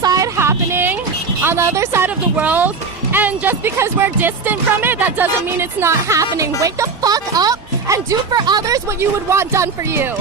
genocide happening on the other side of the world, and just because we're distant from it, that doesn't mean it's not happening. Wake the fuck up and do for others what you would want done for you.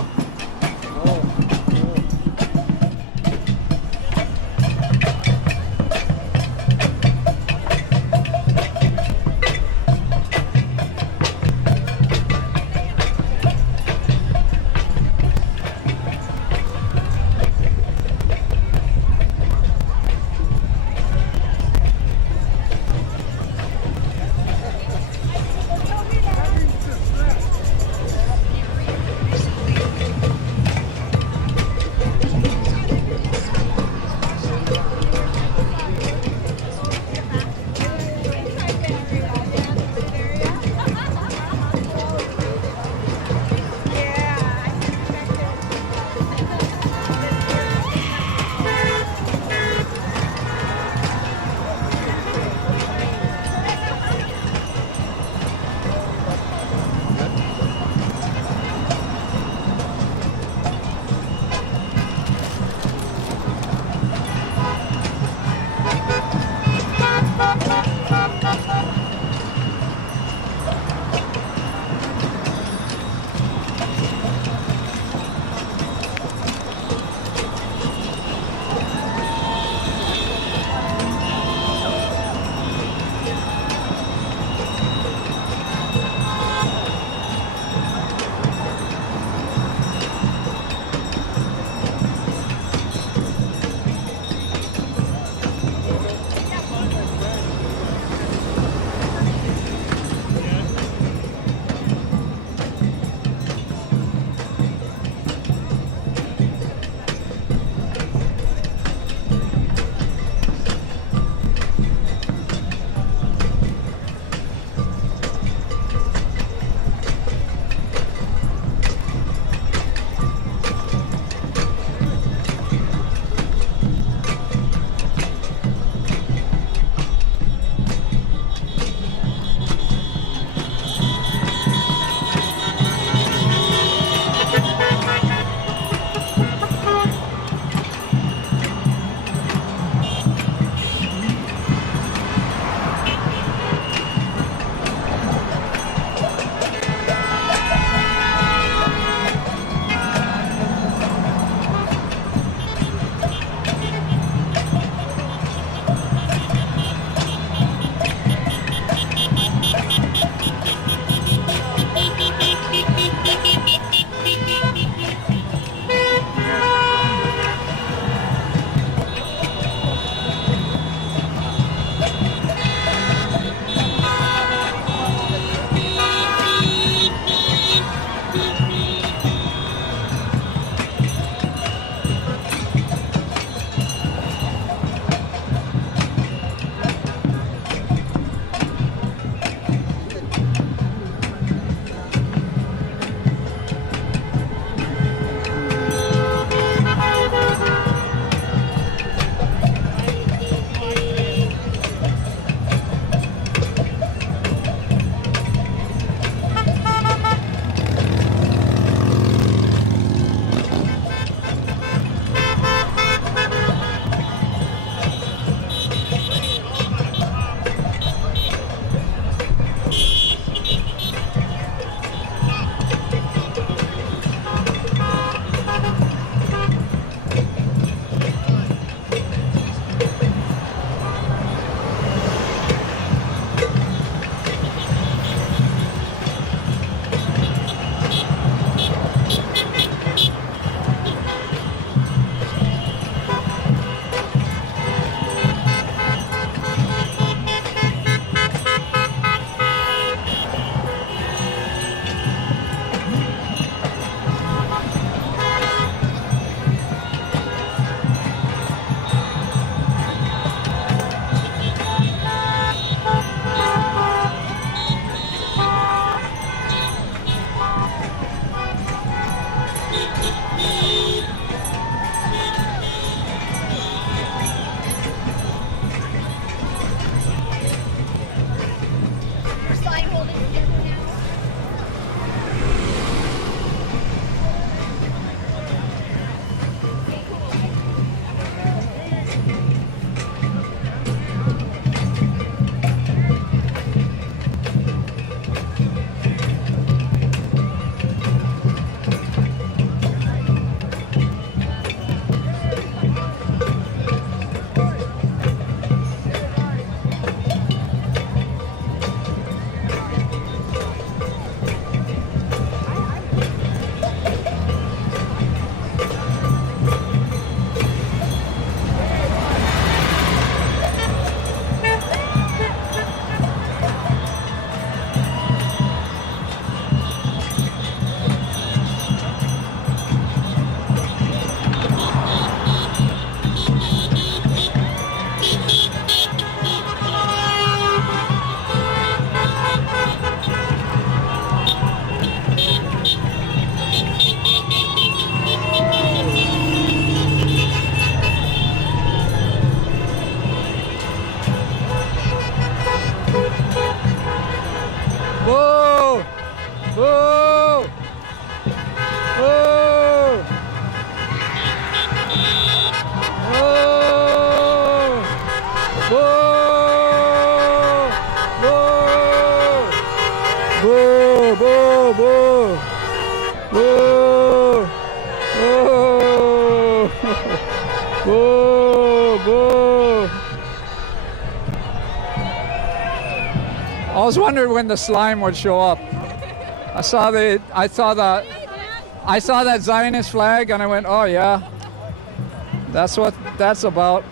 Boo! Boo! Boo! Boo! Boo! Boo! Boo! Boo! Boo! Boo! Boo! Boo! I was wondering when the slime would show up. I saw that Zionist flag and I went, oh yeah, that's what that's about.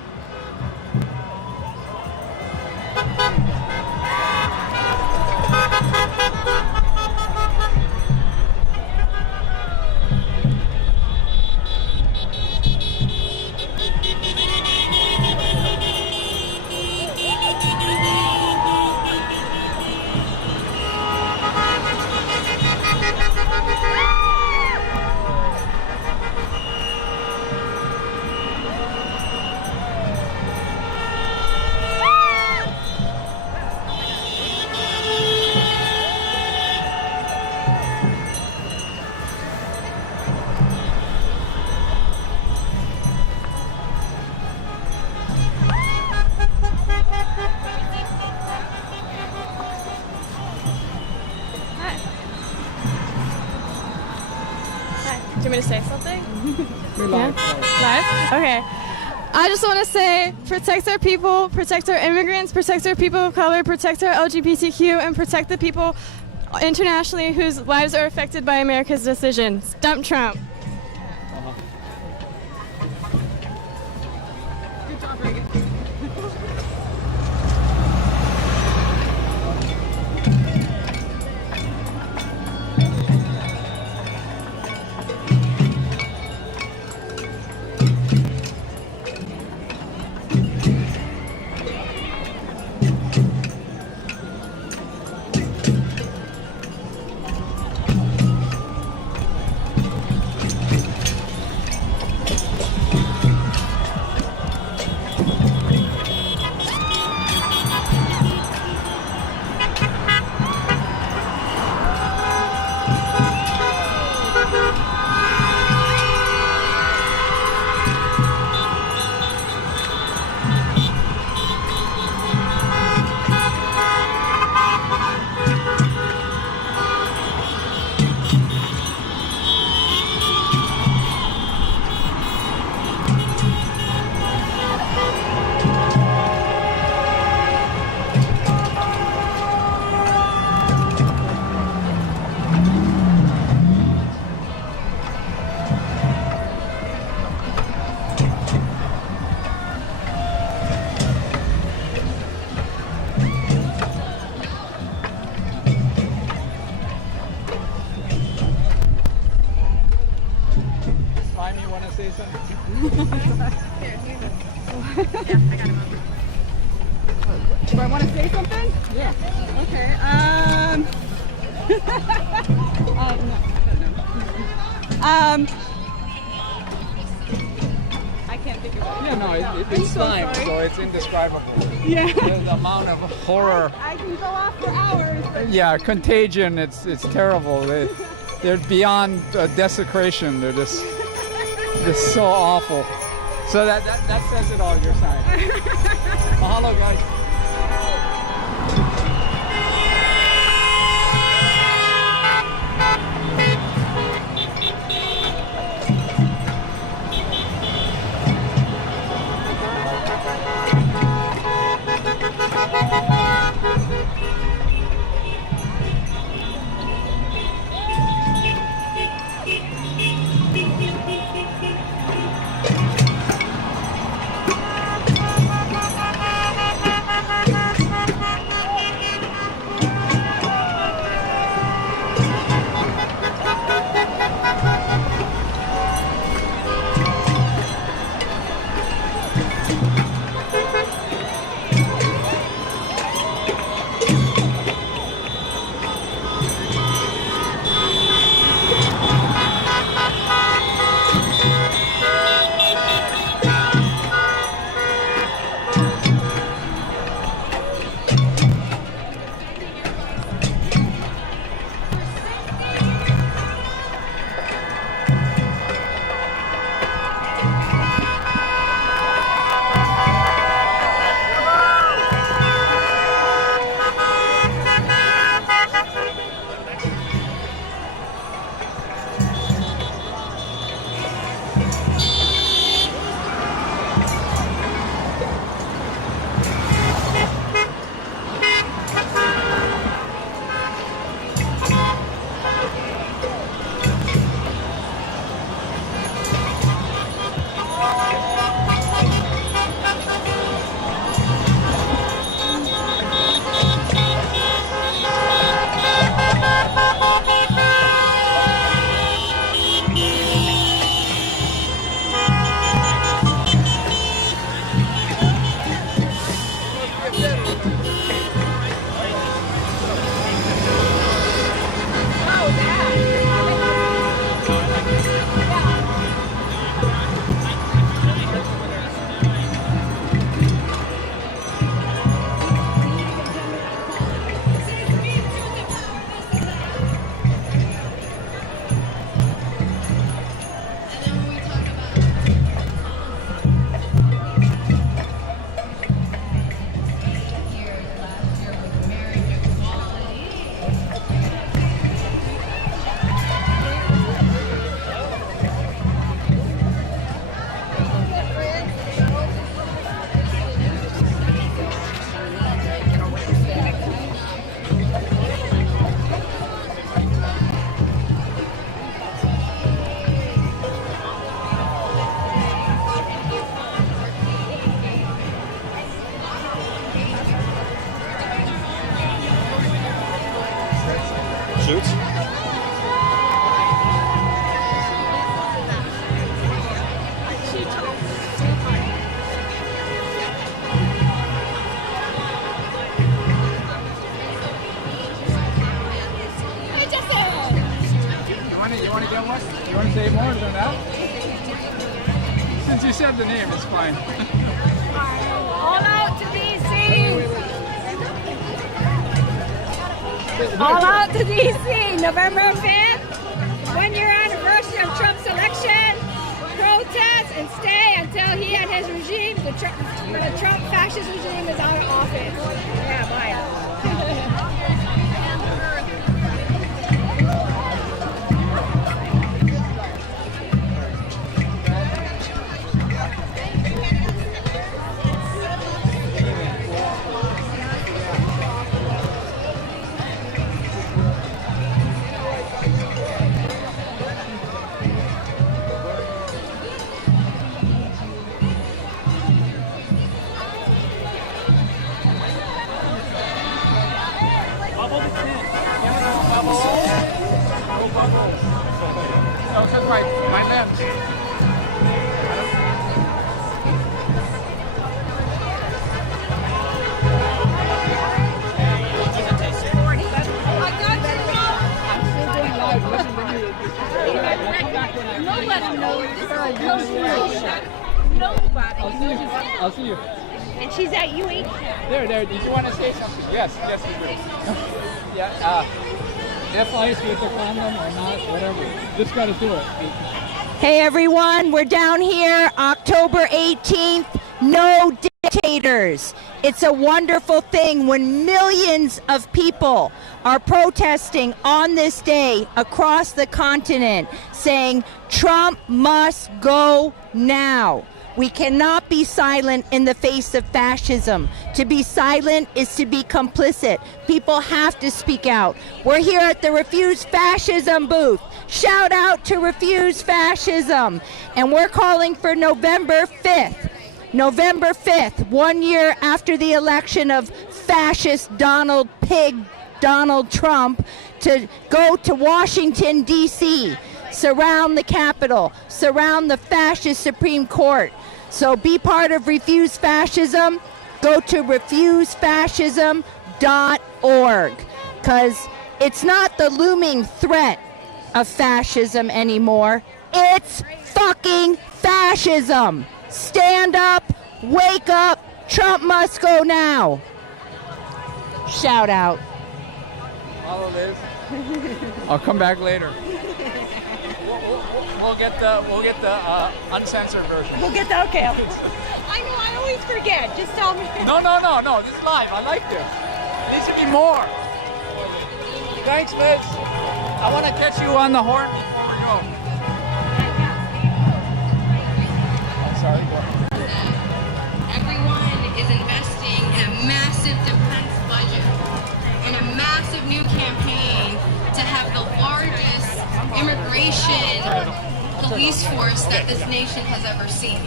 Do you want me to say something? Live. Live? Okay. I just want to say, protect our people, protect our immigrants, protect our people of color, protect our LGBTQ, and protect the people internationally whose lives are affected by America's decisions. Dump Trump. Good job, Reagan. Say something. Do I want to say something? Yeah. Okay. I can't think of it. Yeah, no, it's I'm so slime, sorry. so it's indescribable. Yeah. The amount of horror. I can go off for hours. But Yeah, contagion. It's terrible. They're beyond desecration. They're just so awful. So that says it all. Your side. Mahalo, guys. shoots? You want to get one? You want to say more than that? Since you said the name, it's fine. All out to DC! All out to DC! November 5th, 1-year anniversary of Trump's election. Protest and stay until he and his regime, the Trump fascist regime, is out of office. Yeah, bye. Oh, because my lips. I'll see you. And she's at UH. There. Did you want to say something? Yes, you do. Yeah. F-ice with the condom or not, whatever. Just got to do it. Hey everyone, we're down here October 18th, no dictators. It's a wonderful thing when millions of people are protesting on this day across the continent saying Trump must go now. We cannot be silent in the face of fascism. To be silent is to be complicit. People have to speak out. We're here at the Refuse Fascism booth. Shout out to Refuse Fascism. And we're calling for November 5th. November 5th, 1 year after the election of fascist Donald Trump, to go to Washington, D.C., surround the Capitol, surround the fascist Supreme Court. So be part of Refuse Fascism. Go to refusefascism.org, because it's not the looming threat of fascism anymore. It's fucking fascism. Stand up, wake up, Trump must go now. Shout out. Follow Liz. I'll come back later. We'll get the uncensored version. We'll get the okay. I know, I always forget. Just tell me. No. This is live. I like this. There needs to be more. Thanks, Liz. I want to catch you on the horn before we go. I'm sorry. Go ahead. Everyone is investing in a massive defense budget and a massive new campaign to have the largest immigration police force that this nation has ever seen.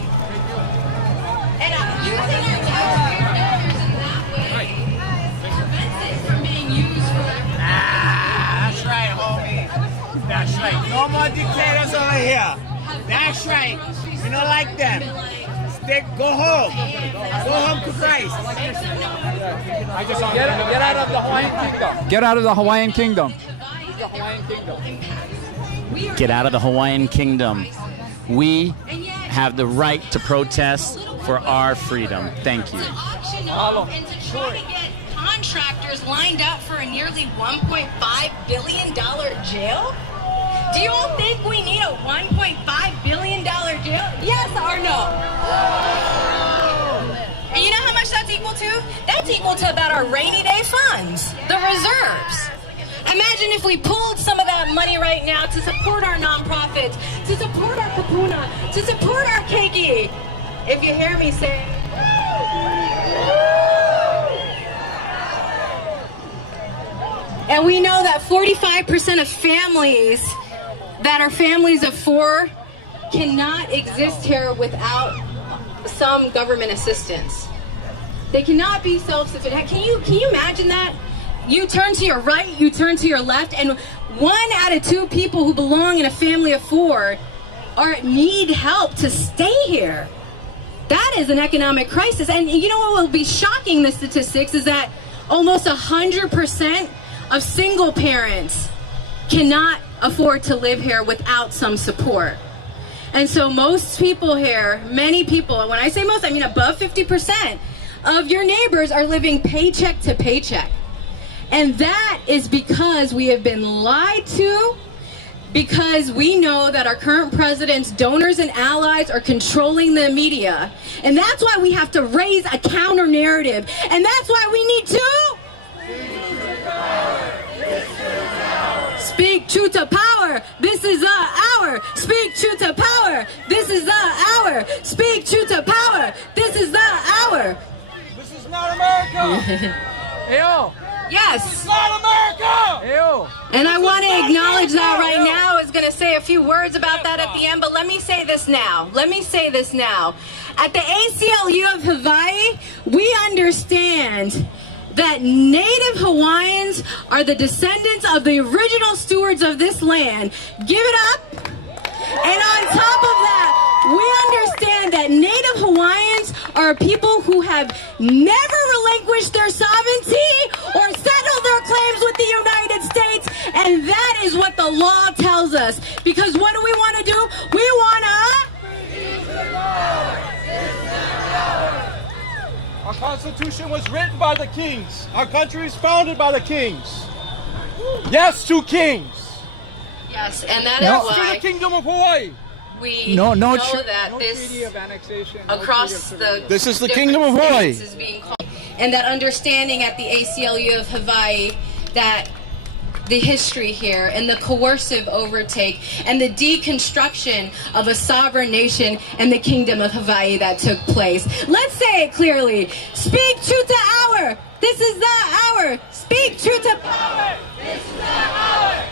And using our taxpayer dollars in that way prevents it from being used for That's right, homie. That's right. No more dictators over here. That's right. We don't like them. Go home. Go home to Christ. Get out of the Hawaiian Kingdom. Get out of the Hawaiian Kingdom. The Hawaiian Kingdom. Get out of the Hawaiian Kingdom. We have the right to protest for our freedom. Thank you. To auction off and to try to get contractors lined up for a nearly $1.5 billion jail? Do you all think we need a $1.5 billion jail? Yes or no? And you know how much that's equal to? That's equal to about our rainy day funds, the reserves. Imagine if we pulled some of that money right now to support our nonprofits, to support our kapuna, to support our keiki. If you hear me say, and we know that 45% of families that are families of four cannot exist here without some government assistance. They cannot be self-sufficient. Can you imagine that? you turn to your right, you turn to your left, and 1 out of 2 people who belong in a family of 4 need help to stay here. That is an economic crisis. And you know what will be shocking, the statistics, is that almost 100% of single parents cannot afford to live here without some support. And so most people here, many people, and when I say most, I mean above 50% of your neighbors are living paycheck to paycheck. And that is because we have been lied to, because we know that our current president's donors and allies are controlling the media. And that's why we have to raise a counter narrative. And that's why we need to speak truth to power. This is the hour. Speak truth to power. This is the hour. Speak truth to power. This is the hour. This is not America. Ew. Yes. This is not America. Ew. And I want to acknowledge that right now. I was going to say a few words about that at the end, but let me say this now. At the ACLU of Hawaii, we understand that Native Hawaiians are the descendants of the original stewards of this land. Give it up. And on top of that, we understand that Native Hawaiians are people who have never relinquished their sovereignty or settled their claims with the United States, and that is what the law tells us. Because what do we want to do? We want to... Our Constitution was written by the kings. Our country is founded by the kings. Yes to kings. Yes, and that No. is To the why Kingdom of Hawaii. we No know tr- that no this treaty of annexation, no across treaty of the This is the different Kingdom of Hawaii. states is being called, and that understanding at the ACLU of Hawaii that the history here and the coercive overtake and the deconstruction of a sovereign nation and the Kingdom of Hawaii that took place. Let's say it clearly. Speak truth to power. This is the hour. Speak truth to power. This is the hour.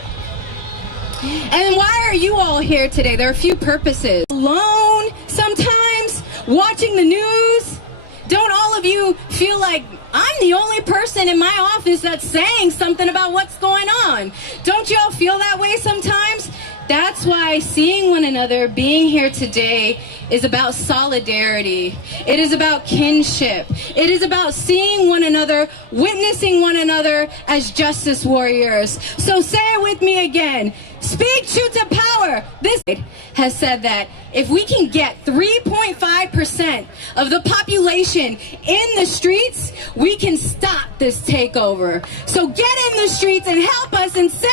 And why are you all here today? There are a few purposes. Alone sometimes, watching the news. Don't all of you feel like I'm the only person in my office that's saying something about what's going on? Don't you all feel that way sometimes? That's why seeing one another, being here today, is about solidarity. It is about kinship. It is about seeing one another, witnessing one another as justice warriors. So say it with me again. Speak truth to power. This has said that if we can get 3.5% of the population in the streets, we can stop this takeover. So get in the streets and help us and say...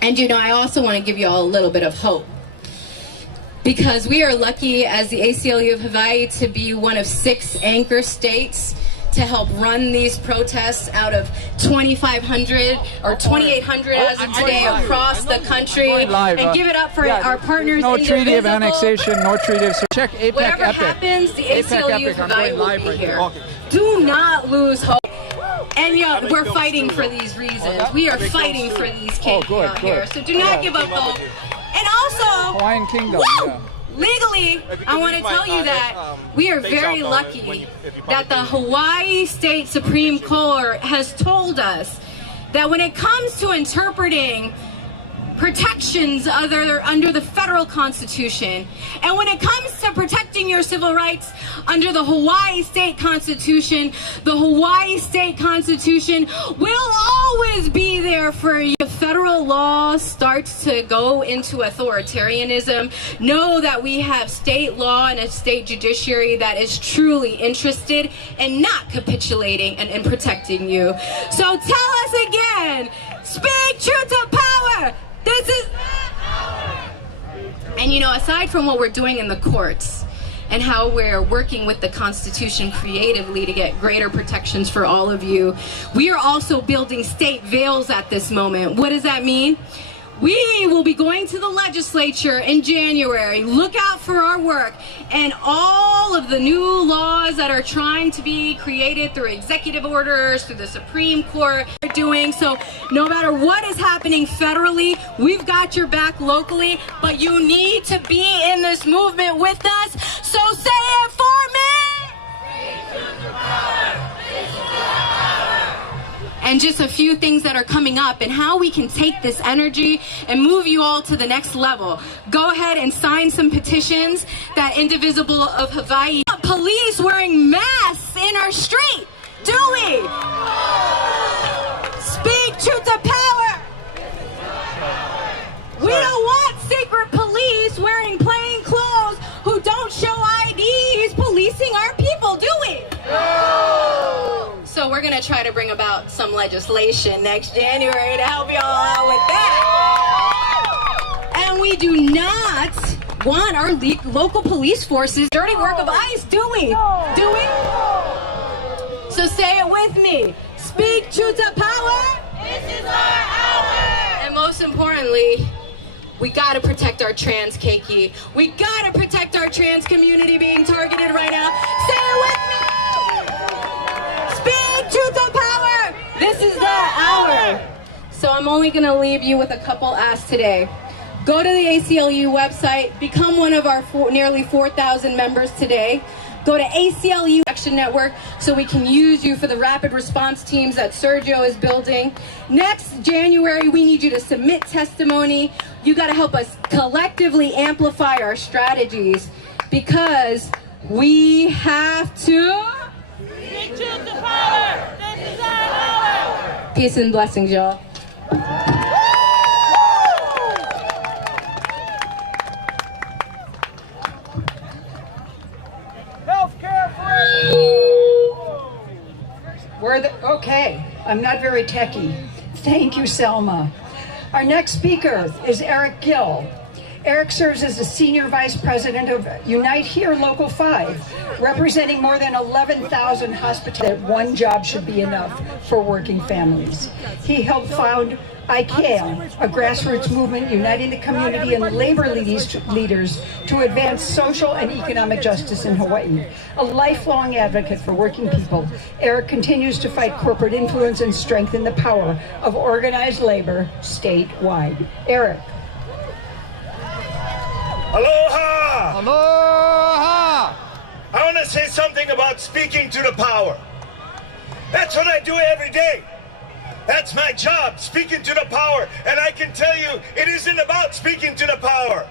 And you know, I also want to give you all a little bit of hope, because we are lucky as the ACLU of Hawaii to be one of 6 anchor states to help run these protests out of 2,500 or 2,800 as of today across the country. And give it up for our partners. No treaty of Indivisible. annexation, no treaty of... Check APEC Whatever Epic. happens, the APEC ACLU Epic, of I'm Hawaii going will live be right here. now. Do not lose hope. And yeah, we're fighting for these reasons. We are fighting for these kids out here. So do not give up hope. And also, Hawaiian Kingdom, yeah. legally, I want to tell you that we are very lucky that the Hawaii State Supreme Court has told us that when it comes to interpreting protections under the federal Constitution, and when it comes to protecting your civil rights under the Hawaii State Constitution, the Hawaii State Constitution will always be there for you. If federal law starts to go into authoritarianism, know that we have state law and a state judiciary that is truly interested in not capitulating and in protecting you. So tell us again, speak truth to power. This is and you know, aside from what we're doing in the courts and how we're working with the Constitution creatively to get greater protections for all of you, we are also building state veils at this moment. What does that mean? We will be going to the legislature in January. Look out for our work and all of the new laws that are trying to be created through executive orders, through the Supreme Court are doing. So no matter what is happening federally, we've got your back locally, but you need to be in this movement with us. So say it for me. and just a few things that are coming up and how we can take this energy and move you all to the next level. Go ahead and sign some petitions that Indivisible of Hawaii. Police wearing masks in our street, do we? Speak truth to power. We don't want secret police wearing plain clothes who don't show IDs policing our people, do we? No. So we're going to try to bring about some legislation next January to help y'all out with that. And we do not want our local police forces dirty work of ICE, do we? Do we? So say it with me. Speak truth to power. This is our hour. And most importantly, we gotta protect our trans keiki. We gotta protect our trans community being targeted right now. Say it with me! Speak truth to power! This is the hour. So I'm only gonna leave you with a couple asks today. Go to the ACLU website, become one of our nearly 4,000 members today. Go to ACLU Action Network so we can use you for the rapid response teams that Sergio is building. Next January, we need you to submit testimony. You got to help us collectively amplify our strategies because we have to speak truth to power. This is our hour. Peace and blessings, y'all. Okay, I'm not very techie. Thank you, Selma. Our next speaker is Eric Gill. Eric serves as the Senior Vice President of Unite Here Local 5, representing more than 11,000 hospitals. That one job should be enough for working families. He helped found ICANN, a grassroots movement uniting the community and labor leaders to advance social and economic justice in Hawaii. A lifelong advocate for working people, Eric continues to fight corporate influence and strengthen the power of organized labor statewide. Eric. Aloha! Aloha! I want to say something about speaking to the power. That's what I do every day. That's my job, speaking to the power. And I can tell you, it isn't about speaking to the power.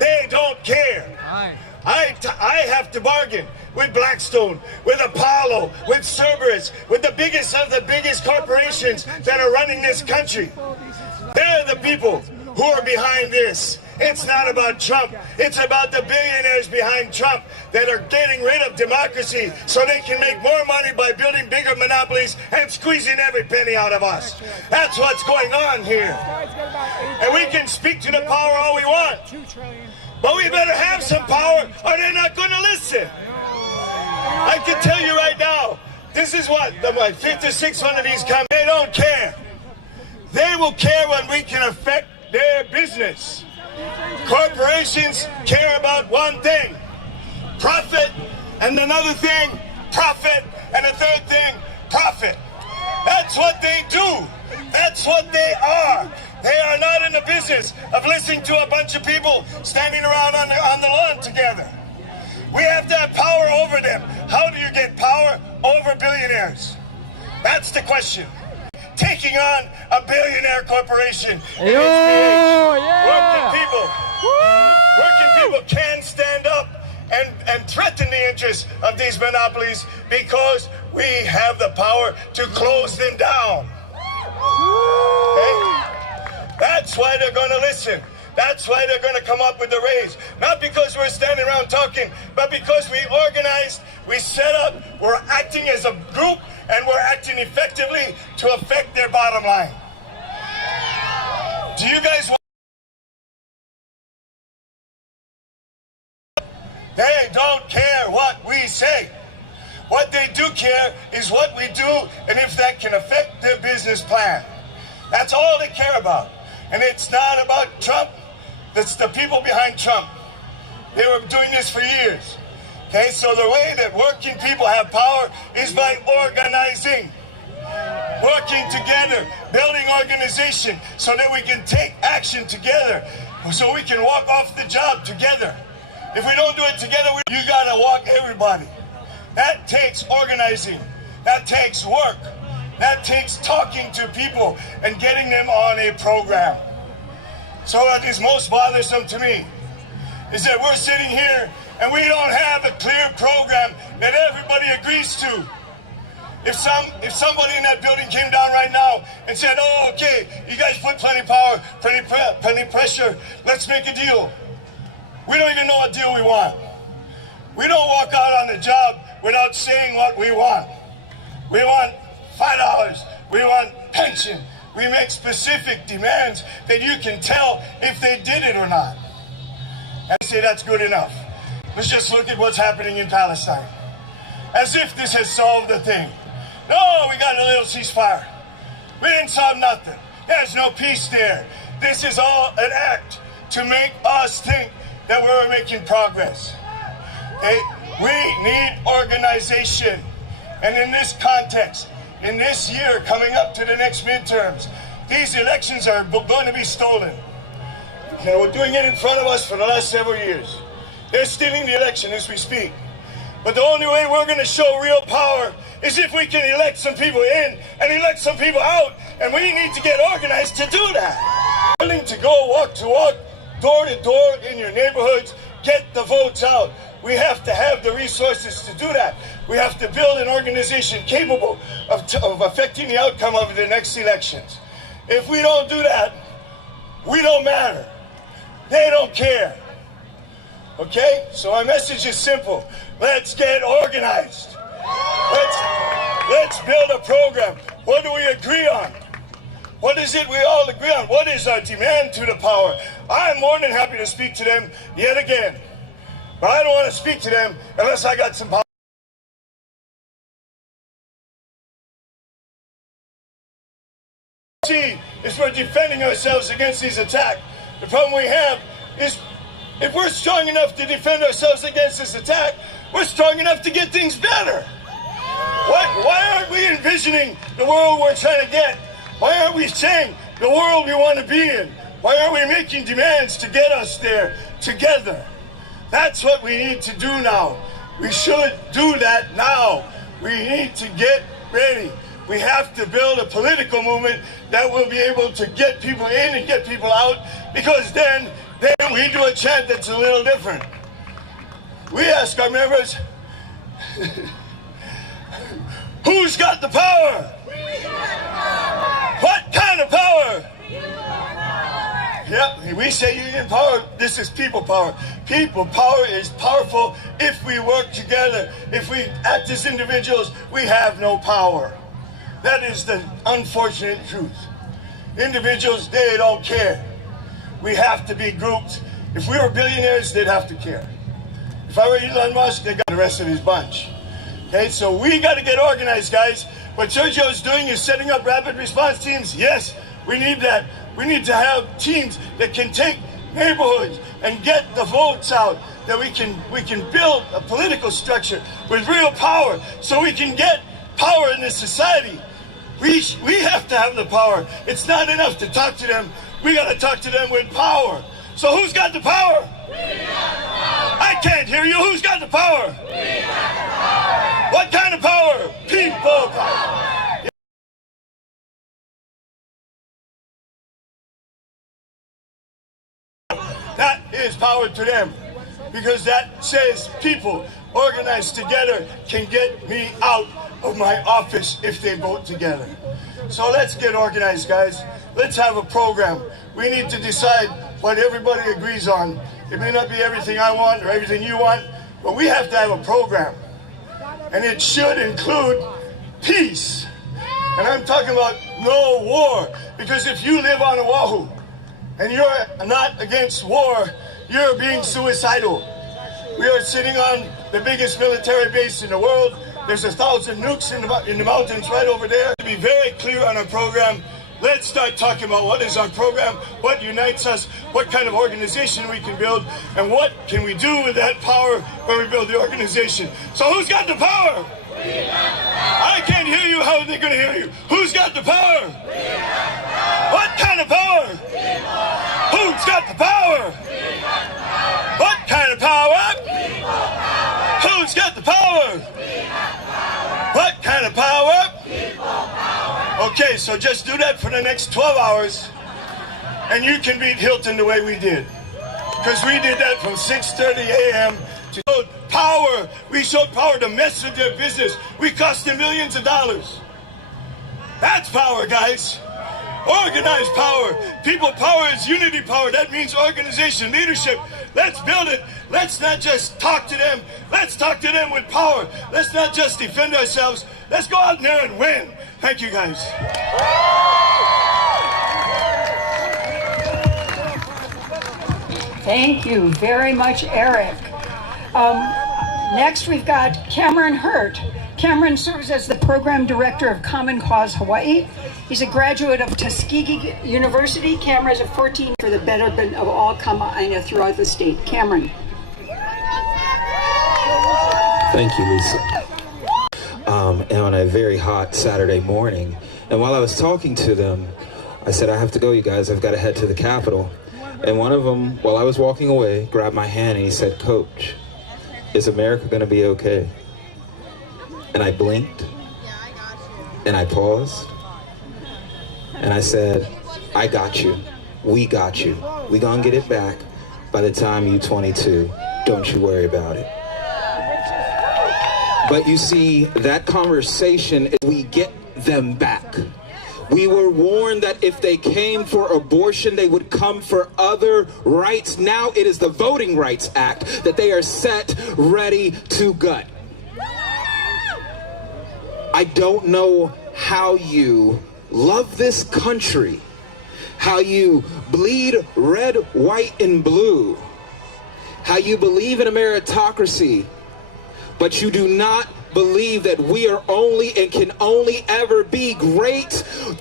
They don't care. I have to bargain with Blackstone, with Apollo, with Cerberus, with the biggest of the biggest corporations that are running this country. They're the people who are behind this. It's not about Trump. It's about the billionaires behind Trump that are getting rid of democracy so they can make more money by building bigger monopolies and squeezing every penny out of us. That's what's going on here. And we can speak to the power all we want. But we better have some power or they're not going to listen. I can tell you right now, this is what, the 5th or 6th one of these come, they don't care. They will care when we can affect their business. Corporations care about one thing, profit, and another thing, profit, and a third thing, profit. That's what they do. That's what they are. They are not in the business of listening to a bunch of people standing around on the lawn together. We have to have power over them. How do you get power over billionaires? That's the question. Taking on a billionaire corporation. Working people can stand up and threaten the interests of these monopolies because we have the power to close them down. Okay? That's why they're going to listen. That's why they're going to come up with the raise. Not because we're standing around talking, but because we organized, we set up, we're acting as a group, and we're acting effectively to affect their bottom line. Do you guys want? They don't care what we say. What they do care is what we do and if that can affect their business plan. That's all they care about. And it's not about Trump. It's the people behind Trump. They were doing this for years. Okay, so the way that working people have power is by organizing, working together, building organization so that we can take action together, so we can walk off the job together. If we don't do it together, you gotta walk everybody. That takes organizing. That takes work. That takes talking to people and getting them on a program. So what is most bothersome to me is that we're sitting here and we don't have a clear program that everybody agrees to. If somebody in that building came down right now and said, oh, okay, you guys put plenty power, plenty pressure, let's make a deal. We don't even know what deal we want. We don't walk out on the job without saying what we want. We want $5. We want pension. We make specific demands that you can tell if they did it or not. And I say that's good enough. Let's just look at what's happening in Palestine. As if this has solved the thing. No, we got a little ceasefire. We didn't solve nothing. There's no peace there. This is all an act to make us think that we're making progress. Okay? We need organization. And in this context, in this year coming up to the next midterms, these elections are going to be stolen. You know, we're doing it in front of us for the last several years. They're stealing the election as we speak. But the only way we're going to show real power is if we can elect some people in and elect some people out. And we need to get organized to do that. Willing to go walk to walk, door to door in your neighborhoods, get the votes out. We have to have the resources to do that. We have to build an organization capable of affecting the outcome of the next elections. If we don't do that, we don't matter. They don't care. Okay? So my message is simple. Let's get organized. Let's build a program. What do we agree on? What is it we all agree on? What is our demand to the power? I'm more than happy to speak to them yet again. But I don't want to speak to them unless I got some power. See, is we're defending ourselves against these attacks. The problem we have is if we're strong enough to defend ourselves against this attack, we're strong enough to get things better. Why aren't we envisioning the world we're trying to get? Why aren't we saying the world we want to be in? Why aren't we making demands to get us there together? That's what we need to do now. We should do that now. We need to get ready. We have to build a political movement that will be able to get people in and get people out, because then we do a chant that's a little different. We ask our members, who's got the power? What kind of power? Yep, we say union power. This is people power. People power is powerful if we work together. If we act as individuals, we have no power. That is the unfortunate truth. Individuals, they don't care. We have to be grouped. If we were billionaires, they'd have to care. If I were Elon Musk, they got the rest of his bunch. Okay, so we got to get organized, guys. What Sergio's doing is setting up rapid response teams. Yes, we need that. We need to have teams that can take neighborhoods and get the votes out, that we can build a political structure with real power so we can get power in this society. We have to have the power. It's not enough to talk to them. We got to talk to them with power. So who's got the power? We got the power. I can't hear you. Who's got the power? We got the power. What kind of power? People power. That is power to them, because that says people organized together can get me out of my office if they vote together. So let's get organized, guys. Let's have a program. We need to decide what everybody agrees on. It may not be everything I want or everything you want, but we have to have a program. And it should include peace. And I'm talking about no war, because if you live on Oahu and you're not against war, you're being suicidal. We are sitting on the biggest military base in the world. There's 1,000 nukes in the mountains right over there. To be very clear on our program, let's start talking about what is our program, what unites us, what kind of organization we can build, and what can we do with that power when we build the organization. So who's got the power? We got the power. I can't hear you. How are they going to hear you? Who's got the power? We got the power. What kind of power? Who's got the power? We got the power. What kind of power? People power. Who's got the power? power? What kind of power? People power. Okay, so just do that for the next 12 hours, and you can beat Hilton the way we did. Because we did that from 6:30 a.m. to power. We showed power to mess with their business. We cost them millions of dollars. That's power, guys. Organized power. People power is unity power. That means organization, leadership. Let's build it. Let's not just talk to them. Let's talk to them with power. Let's not just defend ourselves. Let's go out there and win. Thank you, guys. Thank you very much, Eric. Next, we've got Cameron Hurt. Cameron serves as the Program Director of Common Cause Hawaii. He's a graduate of Tuskegee University. Cameron is a 14 for the betterment of all Kama'aina throughout the state. Cameron. Thank you, Lisa. And on a very hot Saturday morning, and while I was talking to them, I said, I have to go, you guys. I've got to head to the Capitol. And one of them, while I was walking away, grabbed my hand and he said, Coach, is America going to be okay? And I blinked, and I paused, and I said, I got you. We got you. We gonna get it back by the time you 22. Don't you worry about it. But you see, that conversation is we get them back. We were warned that if they came for abortion, they would come for other rights. Now it is the Voting Rights Act that they are set ready to gut. I don't know how you love this country, how you bleed red, white, and blue, how you believe in a meritocracy, but you do not believe that we are only and can only ever be great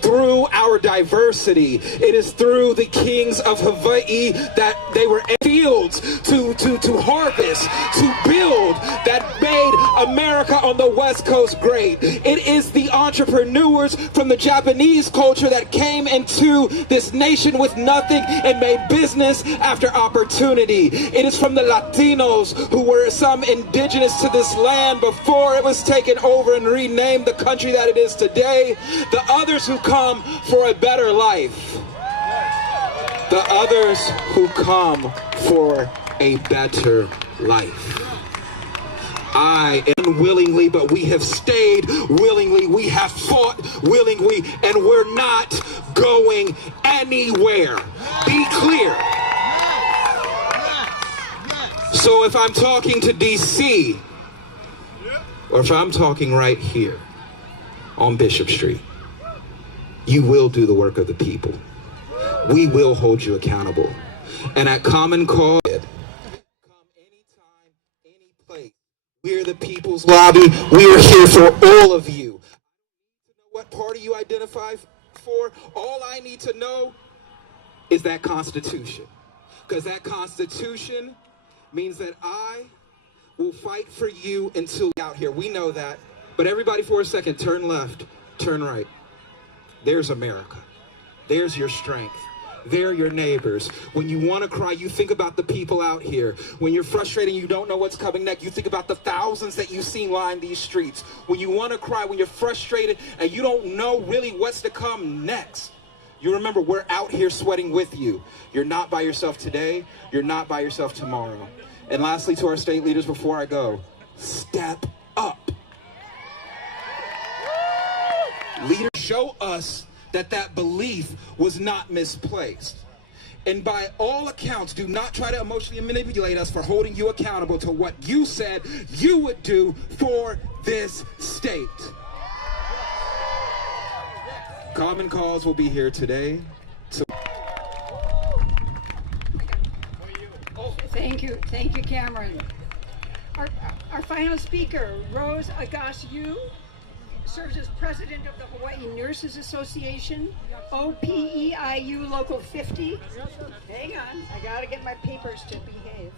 through our diversity. It is through the kings of Hawaii that they were in fields to harvest, to build, that made America on the West Coast great. It is the entrepreneurs from the Japanese culture that came into this nation with nothing and made business after opportunity. It is from the Latinos who were some indigenous to this land before it was taken over and renamed the country that it is today. The others who come for a better life. The others who come for a better life. I am willingly, but we have stayed willingly. We have fought willingly, and we're not going anywhere. Be clear. So if I'm talking to DC, or if I'm talking right here on Bishop Street, you will do the work of the people. We will hold you accountable. And at Common Cause, come anytime, any place. We're the People's Lobby. We are here for all of you. I don't need to know what party you identify for. All I need to know is that Constitution. Because that Constitution means that I will fight for you until out here. We know that. But everybody for a second, turn left, turn right. There's America. There's your strength. They're your neighbors. When you want to cry, you think about the people out here. When you're frustrated and you don't know what's coming next, you think about the thousands that you've seen line these streets. When you want to cry, when you're frustrated and you don't know really what's to come next, you remember we're out here sweating with you. You're not by yourself today. You're not by yourself tomorrow. And lastly, to our state leaders before I go, step up. Leaders, show us that that belief was not misplaced. And by all accounts, do not try to emotionally manipulate us for holding you accountable to what you said you would do for this state. Common Cause will be here today. Thank you, Cameron. Our final speaker, Rose Agassi, serves as president of the Hawaii Nurses Association, OPEIU Local 50. Hang on, I gotta get my papers to behave.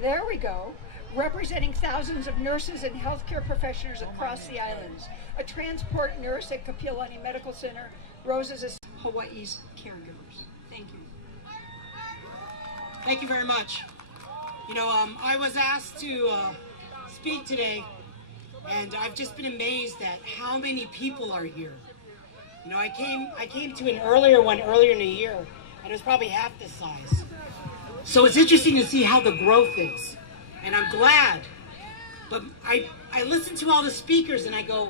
There we go. Representing thousands of nurses and healthcare professionals across the islands. A transport nurse at Kapiolani Medical Center, Rose is Hawaii's caregivers. Thank you. Thank you very much. You know, I was asked to speak today, and I've just been amazed at how many people are here. You know, I came to an earlier one earlier in the year, and it was probably half this size. So it's interesting to see how the growth is, and I'm glad. But I listen to all the speakers, and I go,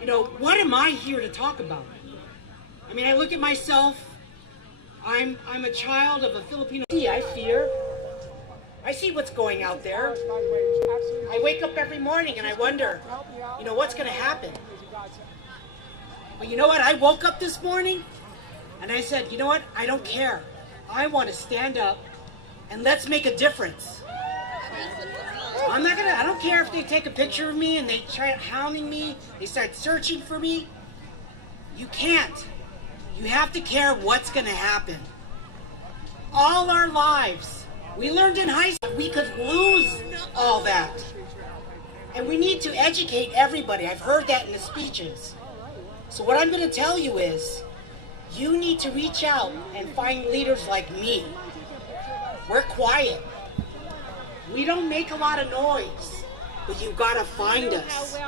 you know, what am I here to talk about? I mean, I look at myself. I'm a child of a Filipino. I fear. I see what's going out there. I wake up every morning and I wonder, you know, what's going to happen? But you know what? I woke up this morning and I said, you know what? I don't care. I want to stand up and let's make a difference. I don't care if they take a picture of me and they try hounding me, they start searching for me. You can't. You have to care what's going to happen. All our lives, we learned in high school we could lose all that. And we need to educate everybody. I've heard that in the speeches. So what I'm going to tell you is, you need to reach out and find leaders like me. We're quiet. We don't make a lot of noise, but you've got to find us.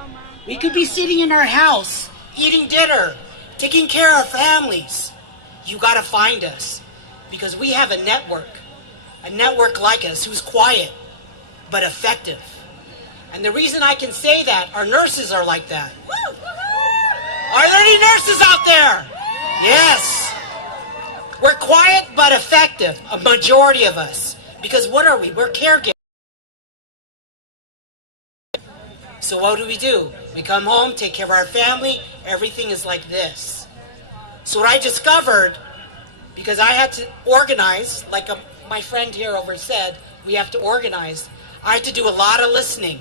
We could be sitting in our house, eating dinner, taking care of families. You got to find us, because we have a network like us who's quiet but effective. And the reason I can say that, our nurses are like that. Are there any nurses out there? Yes. We're quiet but effective, a majority of us. Because what are we? We're caregivers. So what do? We come home, take care of our family, everything is like this. So what I discovered, because I had to organize, like my friend here over said, we have to organize. I had to do a lot of listening.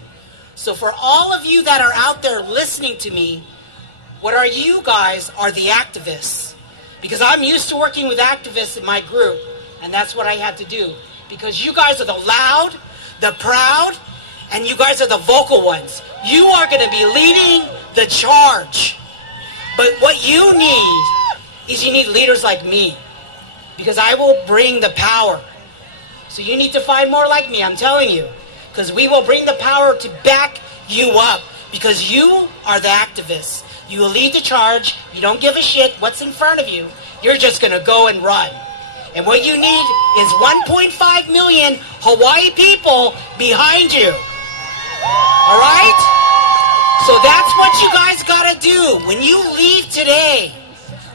So for all of you that are out there listening to me, what are you guys are the activists. Because I'm used to working with activists in my group, and that's what I had to do. Because you guys are the loud, the proud, and you guys are the vocal ones. You are going to be leading the charge. But what you need is you need leaders like me. Because I will bring the power. So you need to find more like me, I'm telling you. Because we will bring the power to back you up. Because you are the activists. You will lead the charge. You don't give a shit what's in front of you. You're just going to go and run. And what you need is 1.5 million Hawaii people behind you. All right? So that's what you guys got to do. When you leave today,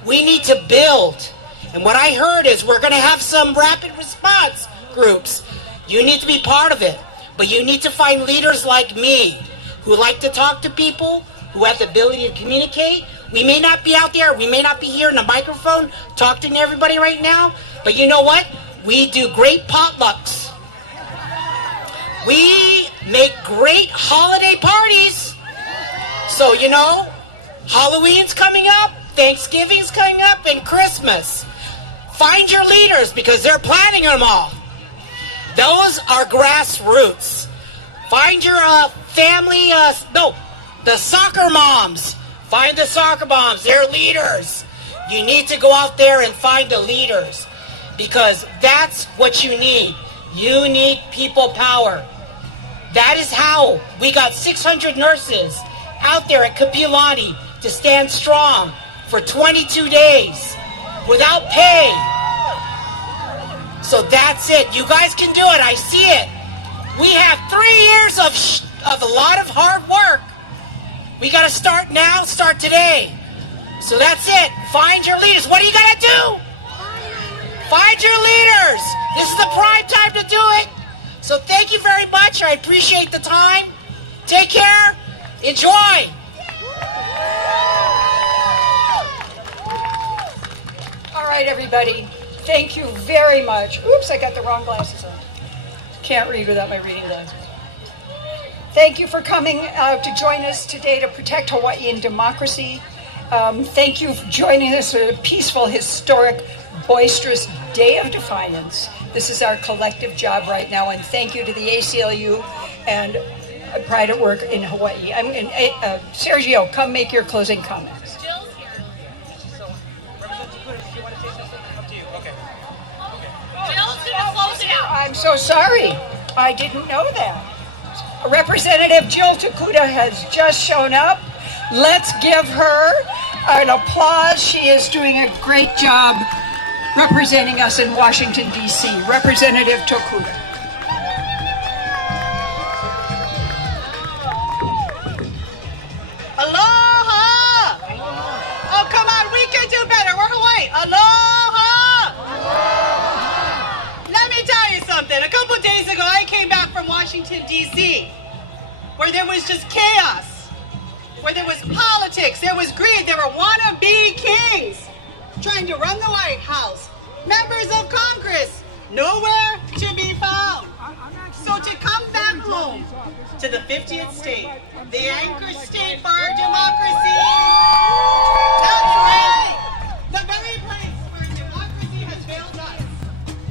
we need to build. And what I heard is we're going to have some rapid response groups. You need to be part of it. But you need to find leaders like me who like to talk to people, who have the ability to communicate. We may not be out there, we may not be here in a microphone talking to everybody right now, but you know what? We do great potlucks. We make great holiday parties. So, you know, Halloween's coming up, Thanksgiving's coming up, and Christmas. Find your leaders because they're planning them all. Those are grassroots. Find your family, the soccer moms. Find the soccer moms, they're leaders. You need to go out there and find the leaders because that's what you need. You need people power. That is how we got 600 nurses out there at Kapiolani to stand strong for 22 days without pay. So that's it. You guys can do it. I see it. We have 3 years of a lot of hard work. We got to start now, start today. So that's it. Find your leaders. What are you going to do? Find your leaders. This is the prime time to do it. So thank you very much. I appreciate the time. Take care. Enjoy. All right, everybody. Thank you very much. Oops, I got the wrong glasses on. Can't read without my reading glasses. Thank you for coming to join us today to protect Hawaiian democracy. Thank you for joining us for a peaceful, historic, boisterous Day of Defiance. This is our collective job right now, and thank you to the ACLU and Pride at Work in Hawaii. Sergio, come make your closing comments. I'm so sorry. I didn't know that. Representative Jill Takuda has just shown up. Let's give her an applause. She is doing a great job representing us in Washington, D.C. Representative Takuda. Aloha! Oh, come on, we can do better. We're Hawaii. Aloha! Let me tell you something. A couple days ago, I came back from Washington, D.C., where there was just chaos, where there was politics, there was greed, there were wannabe kings trying to run the White House. Members of Congress, nowhere to be found. So to come back home to the 50th state, the anchor state for our democracy, that's right, the very place where democracy has failed us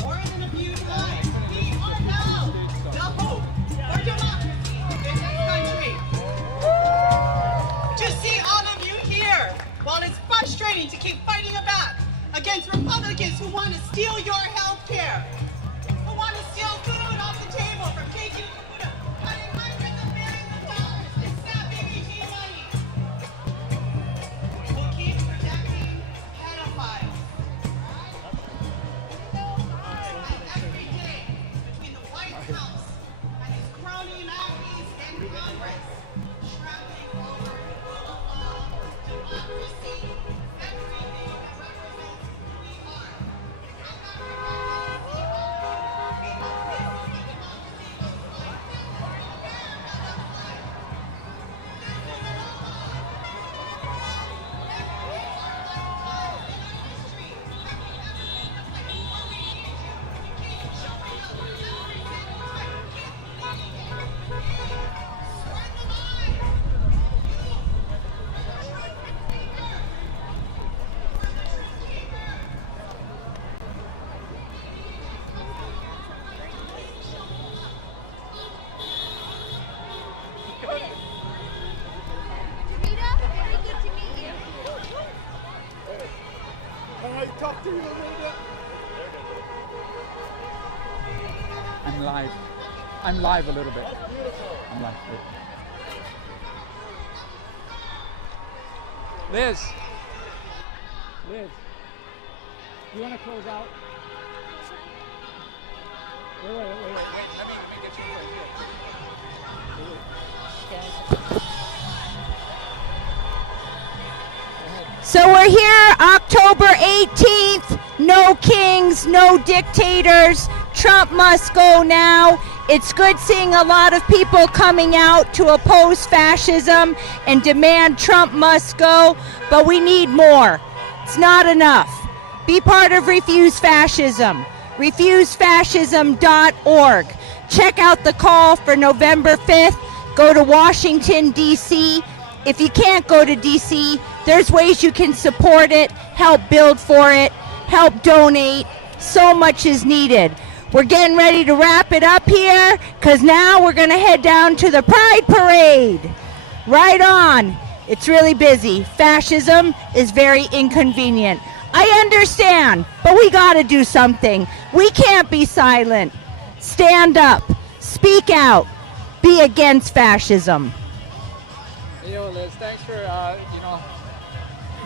more than a few times. We are now the hope for democracy in this country. To see all of you here, while it's frustrating to keep fighting back against Republicans who want to steal your health care, who want to steal food off the table from KG Kakuda, cutting hundreds of millions of dollars in SNAP BBG money, who keep protecting pedophiles. And every day, between the White House and his crony Mackies in Congress, traveling over the rule of law, democracy, everything that represents who we are. I'm live. I'm live a little bit. I'm live. Liz. Liz. You want to close out? Wait. Let me get you So we're here October 18th. No kings, no dictators. Trump must go now. It's good seeing a lot of people coming out to oppose fascism and demand Trump must go, but we need more. It's not enough. Be part of Refuse Fascism. RefuseFascism.org. Check out the call for November 5th. Go to Washington, D.C. If you can't go to D.C., there's ways you can support it, help build for it, help donate. So much is needed. We're getting ready to wrap it up here because now we're going to head down to the Pride Parade. Right on. It's really busy. Fascism is very inconvenient. I understand, but we got to do something. We can't be silent. Stand up. Speak out. Be against fascism. Yo, Liz, thanks for,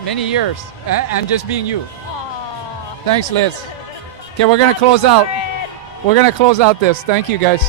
many years and just being you. Aww. Thanks, Liz. Okay, we're going to close out. We're going to close out this. Thank you, guys.